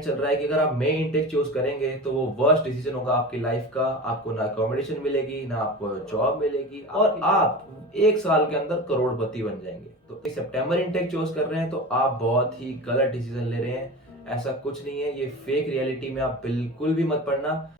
चल रहा है कि अगर आप मई इनटेक चूज करेंगे तो वो वर्स्ट डिसीजन होगा आपकी लाइफ का। आपको ना अकोमोडेशन मिलेगी, ना आपको जॉब मिलेगी, और आप एक साल के अंदर करोड़पति बन जाएंगे। तो सितंबर इनटेक चूज कर रहे हैं तो आप बहुत ही गलत डिसीजन ले रहे हैं। ऐसा कुछ नहीं है, ये फेक रियलिटी में आप बिल्कुल भी मत पड़ना।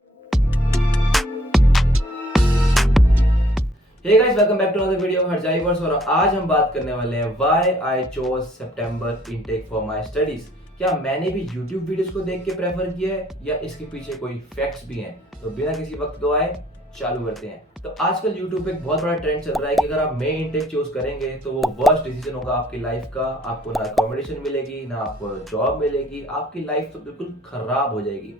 Hey guys, welcome back to another video of Harjaiverse. और आज हम बात करने वाले हैं why I chose September intake for my studies. क्या मैंने भी YouTube वीडियोस को देख के प्रेफर किया है या इसके पीछे कोई फैक्ट्स भी हैं? तो बिना किसी वक्त गवाए चालू करते हैं। तो आजकल YouTube पे एक बहुत बड़ा ट्रेंड चल रहा है कि अगर आप मई इनटेक चूज करेंगे तो वो वर्स्ट डिसीजन होगा आपकी लाइफ का। आपको ना अकोमोडेशन मिलेगी, ना आपको जॉब मिलेगी, आपकी लाइफ तो बिल्कुल खराब हो जाएगी।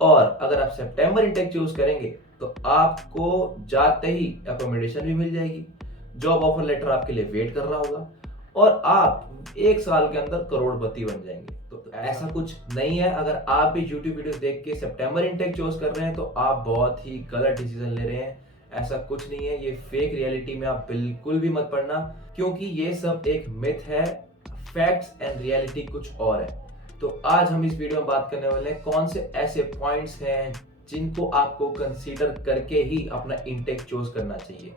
और अगर आप सितंबर इनटेक चूज करेंगे तो आपको जाते ही अकोमोडेशन भी मिल जाएगी, जॉब ऑफर लेटर आपके लिए वेट कर रहा होगा, और आप एक साल के अंदर करोड़पति बन जाएंगे। तो ऐसा कुछ नहीं है। अगर आप भी YouTube वीडियोस देख के सितंबर इनटेक चूज कर रहे हैं तो आप बहुत ही गलत डिसीजन ले रहे हैं। ऐसा कुछ नहीं है, ये फेक रियलिटी में आप बिल्कुल भी मत पड़ना, क्योंकि ये सब एक मिथ है। फैक्ट्स एंड रियलिटी कुछ और है। तो आज हम इस वीडियो में बात करने वाले हैं कौन से ऐसे पॉइंट्स हैं जिनको आपको कंसीडर करके ही अपना इनटेक चूज करना चाहिए।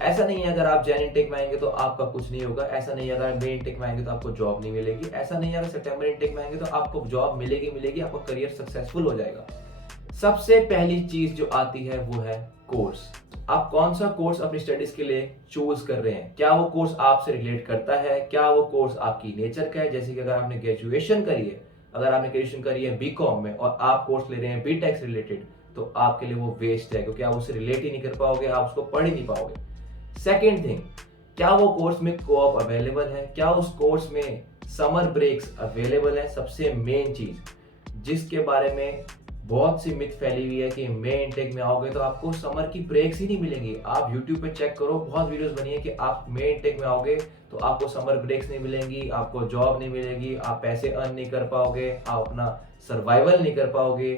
ऐसा नहीं है अगर आप जैन इनटेक में आएंगे तो आपका कुछ नहीं होगा। ऐसा नहीं है अगर मई इनटेक में आएंगे तो आपको जॉब नहीं मिलेगी। ऐसा नहीं है अगर सितंबर इनटेक में आएंगे तो आपको जॉब मिलेगी, आपका करियर सक्सेसफुल हो जाएगा। सबसे पहली चीज जो आती है वो है कोर्स। आप कौन सा कोर्स अपनी स्टडीज के लिए चूज कर रहे हैं? क्या वो कोर्स आपसे रिलेट करता है? क्या वो कोर्स आपकी नेचर का है? जैसे कि अगर आपने ग्रेजुएशन करी है, अगर आपने ग्रेजुएशन करी है बीकॉम में और आप कोर्स ले रहे हैं बीटेक से रिलेटेड, तो आपके लिए वो वेस्ट है, क्योंकि आप उससे रिलेट ही नहीं कर पाओगे, आप उसको पढ़ ही नहीं पाओगे। सेकेंड थिंग, क्या वो कोर्स में कोऑप अवेलेबल है? क्या उस कोर्स में समर ब्रेक्स अवेलेबल है? सबसे मेन चीज जिसके बारे में बहुत सी मिथ फैली हुई है कि मई इनटेक में आओगे तो आपको समर की ब्रेक्स ही नहीं मिलेंगी। आप YouTube पे चेक करो, बहुत वीडियोस बनी है कि आप मई इनटेक में आओगे तो आपको समर ब्रेक्स नहीं मिलेंगी, आपको जॉब नहीं मिलेगी, आप पैसे अर्न नहीं कर पाओगे, आप अपना सर्वाइवल नहीं कर पाओगे।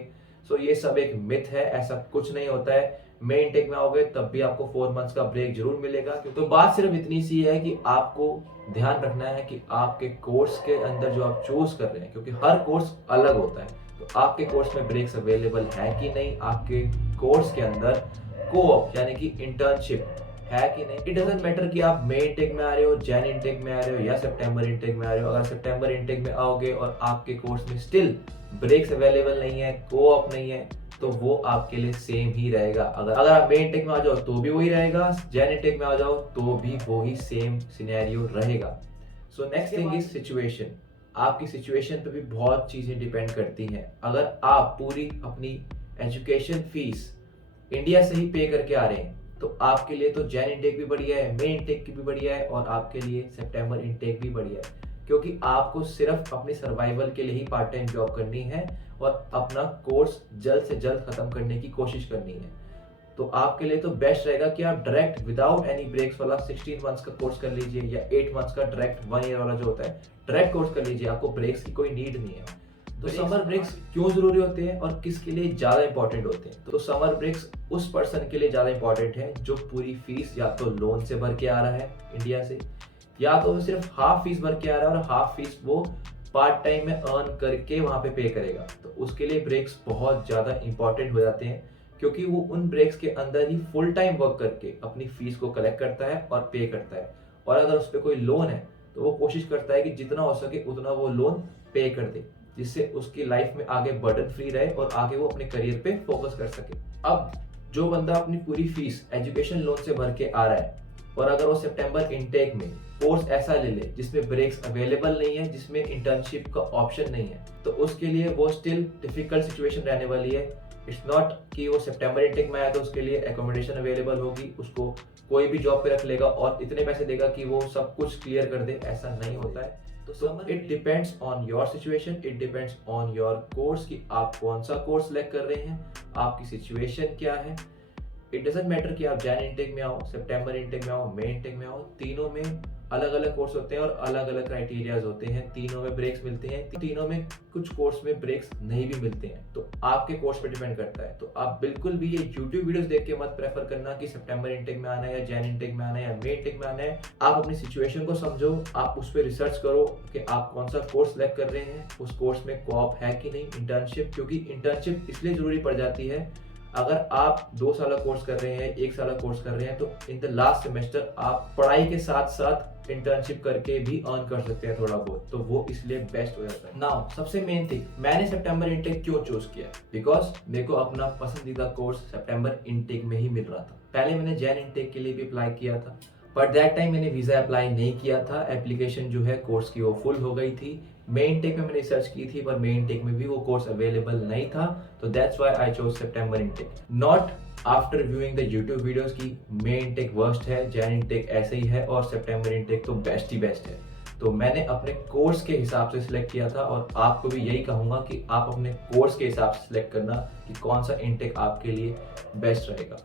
सो ये सब एक मिथ है, ऐसा कुछ नहीं होता है। मई इनटेक में आओगे तब भी आपको 4 मंथ्स का ब्रेक जरूर मिलेगा। तो बात सिर्फ इतनी सी है कि आपको ध्यान रखना है कि आपके कोर्स के अंदर जो आप चूज कर रहे हैं, क्योंकि हर कोर्स अलग होता है, तो आपके कोर्स में ब्रेक्स अवेलेबल है कि नहीं, आपके कोर्स के अंदर कोऑप यानी कि इंटर्नशिप है कि नहीं। इट डजंट मैटर कि आप मई इनटेक में आ रहे हो, जैन इनटेक में आ रहे हो या सितंबर इनटेक में आ रहे हो। अगर सितंबर इनटेक में आओगे और आपके कोर्स में स्टिल ब्रेक्स अवेलेबल नहीं है, कोऑप नहीं है, तो वो आपके लिए सेम ही रहेगा। अगर आप मई इनटेक में आ जाओ तो भी वही रहेगा, जैन इनटेक में आ जाओ तो भी वही सेम सिनेरियो रहेगा। सो नेक्स्ट थिंग इज सिचुएशन। आपकी सिचुएशन पे भी बहुत चीजें डिपेंड करती हैं। अगर आप पूरी अपनी एजुकेशन फीस इंडिया से ही पे करके आ रहे हैं तो आपके लिए तो जैन इनटेक भी बढ़िया है, मई इनटेक की भी बढ़िया है, और आपके लिए सितंबर इनटेक भी बढ़िया है, क्योंकि आपको सिर्फ अपनी सर्वाइवल के लिए ही पार्ट टाइम जॉब करनी है और अपना कोर्स जल्द से जल्द खत्म करने की कोशिश करनी है। तो आपके लिए तो बेस्ट रहेगा कि आप डायरेक्ट विदाउट एनी ब्रेक्स वाला 16 मंथ्स का कोर्स कर लीजिए, या 8 मंथ्स का डायरेक्ट 1 ईयर वाला जो होता है डायरेक्ट कोर्स कर लीजिए। आपको ब्रेक्स की कोई नीड नहीं है। तो समर ब्रेक्स क्यों जरूरी होते हैं और किसके लिए ज्यादा इंपॉर्टेंट होते हैं? तो समर ब्रेक्स उस पर्सन के लिए ज्यादा इंपॉर्टेंट है जो पूरी फीस या तो लोन से भर के आ रहा है इंडिया से, या तो सिर्फ हाफ फीस भर के आ रहा है और हाफ फीस वो पार्ट टाइम में अर्न करके वहां पे करेगा। तो उसके लिए ब्रेक्स बहुत ज्यादा इंपॉर्टेंट हो जाते हैं, क्योंकि वो उन ब्रेक्स के अंदर ही फुल टाइम वर्क करके अपनी फीस को कलेक्ट करता है और पे करता है। और अगर उस पर कोई लोन है तो वो कोशिश करता है कि जितना हो सके उतना वो लोन पे कर दे, जिससे उसकी लाइफ में आगे बर्डन फ्री रहे और आगे वो अपने करियर पे फोकस कर सके। अब जो बंदा अपनी पूरी फीस एजुकेशन लोन से भर के आ रहा है और अगर वो सितंबर इनटेक में कोर्स ऐसा ले ले जिसमें ब्रेक्स अवेलेबल नहीं है, जिसमें इंटर्नशिप का ऑप्शन नहीं है, तो उसके लिए वो स्टिल डिफिकल्ट सिचुएशन रहने वाली है। इट्स नॉट कि वो सितंबर इनटेक में आया तो उसके लिए एकोमोडेशन अवेलेबल होगी, उसको कोई भी जॉब पे रख लेगा और इतने पैसे देगा कि वो सब कुछ क्लियर कर दे, ऐसा नहीं होता है। तो it depends on your situation, it depends on your course कि आप कौन सा कोर्स सिलेक्ट कर रहे हैं, आपकी सिचुएशन क्या है। इट डजंट मैटर कि आप जैन इनटेक में आओ, सितंबर इनटेक में आओ, मई इनटेक में आओ, तीनों में अलग अलग कोर्स होते हैं और अलग अलग क्राइटेरियाज होते हैं। तीनों में ब्रेक्स मिलते हैं, तीनों में कुछ कोर्स में ब्रेक्स नहीं भी मिलते हैं, तो आपके कोर्स पे डिपेंड करता है। तो आप बिल्कुल भी ये यूट्यूब वीडियोस देख के मत प्रेफर करना कि सितंबर इनटेक में आना है या जैन इनटेक में आना है या मई इनटेक में आना है। आप अपनी सिचुएशन को समझो, आप उस पर रिसर्च करो कि आप कौन सा कोर्स सिलेक्ट कर रहे हैं, उस कोर्स में कोऑप है कि नहीं, इंटर्नशिप, क्योंकि इंटर्नशिप इसलिए जरूरी पड़ जाती है। अगर आप 2 साल कोर्स कर रहे हैं, 1 साल कोर्स कर रहे हैं, तो इन द लास्ट सेमेस्टर आप पढ़ाई के साथ साथ इंटर्नशिप करके भी अर्न कर सकते हैं थोड़ा बहुत, तो वो इसलिए बेस्ट हो जाता है। नाउ सबसे मेन थिंग, मैंने सितंबर इनटेक क्यों चूज किया? बिकॉज मेरे को अपना पसंदीदा कोर्स सितंबर इनटेक में ही मिल रहा था। पहले मैंने जैन इनटेक के लिए भी अप्लाई किया था, बट दैट टाइम मैंने वीजा अप्लाई नहीं किया था, एप्लीकेशन जो है कोर्स की वो फुल हो गई थी। मई इनटेक में मैंने रिसर्च की थी, पर मई इनटेक में भी वो कोर्स अवेलेबल नहीं था, तो that's why I chose September intake. Not after viewing the YouTube videos की मई इनटेक वर्स्ट है, जैन इनटेक ऐसे ही है और सितंबर इनटेक तो बेस्ट ही बेस्ट है। तो मैंने अपने कोर्स के हिसाब से सिलेक्ट किया था, और आपको भी यही कहूंगा कि आप अपने कोर्स के हिसाब से सिलेक्ट करना कि कौन सा इनटेक आपके लिए बेस्ट रहेगा।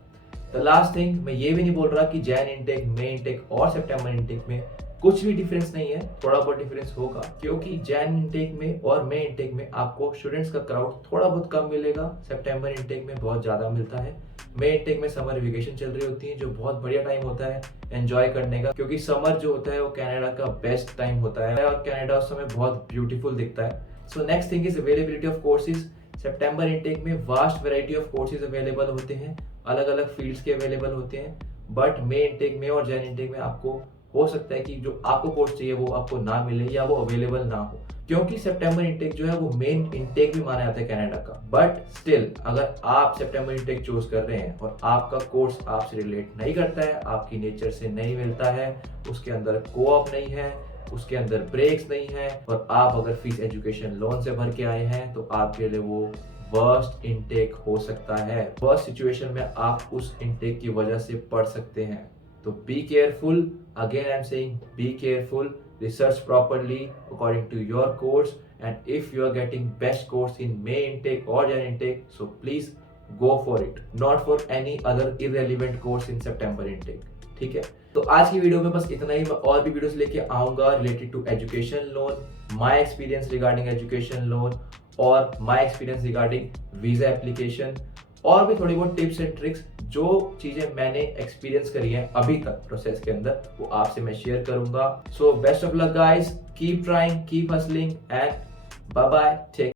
द लास्ट थिंग, मैं ये भी नहीं बोल रहा कि जैन इनटेक, मई इनटेक और सितंबर इनटेक में कुछ भी डिफरेंस नहीं है, थोड़ा बहुत डिफरेंस होगा, क्योंकि जैन इनटेक में और मई इनटेक में आपको स्टूडेंट्स का क्राउड थोड़ा बहुत कम मिलेगा, सितंबर इनटेक में बहुत ज्यादा मिलता है। मई इनटेक में समर वेकेशन चल रही होती है, जो बहुत बढ़िया टाइम होता है एंजॉय करने का, क्योंकि समर जो होता है वो कनाडा का बेस्ट टाइम होता है और कनाडा उस समय बहुत ब्यूटीफुल दिखता है। So next thing is availability of courses. सितंबर इनटेक में vast variety of courses available होते हैं, अलग अलग फील्ड्स के अवेलेबल होते हैं, बट मई इनटेक में और जैन इनटेक में आपको हो सकता है कि जो आपको कोर्स चाहिए वो आपको ना मिले या वो अवेलेबल ना हो, क्योंकि सितंबर इनटेक जो है वो मेन इनटेक भी माना जाता है कनाडा का। बट स्टिल अगर आप सितंबर इनटेक चूज कर रहे हैं और आपका कोर्स आपसे रिलेट नहीं करता है, आपकी नेचर से नहीं मिलता है, उसके अंदर कोऑप नहीं है, उसके अंदर ब्रेक्स नहीं है, और आप अगर फीस एजुकेशन लोन से भर के आए हैं, तो आपके लिए वो वर्स्ट इनटेक हो सकता है। वर्स्ट सिचुएशन में आप उस इनटेक की वजह से पढ़ सकते हैं। तो be careful, again I am saying be careful, research properly according to your course, and if you are getting best course in May intake or Jan intake, so please go for it, not for any other irrelevant course in September intake। ठीक है, तो आज की video में बस इतना ही। मैं और भी वीडियोस लेके आऊंगा related to education loan, my experience regarding education loan और my experience regarding visa application, और भी थोड़ी बहुत टिप्स एंड ट्रिक्स, जो चीजें मैंने एक्सपीरियंस करी हैं अभी तक प्रोसेस के अंदर, वो आपसे मैं शेयर करूंगा। So best of luck guys, keep trying, keep hustling and bye bye, take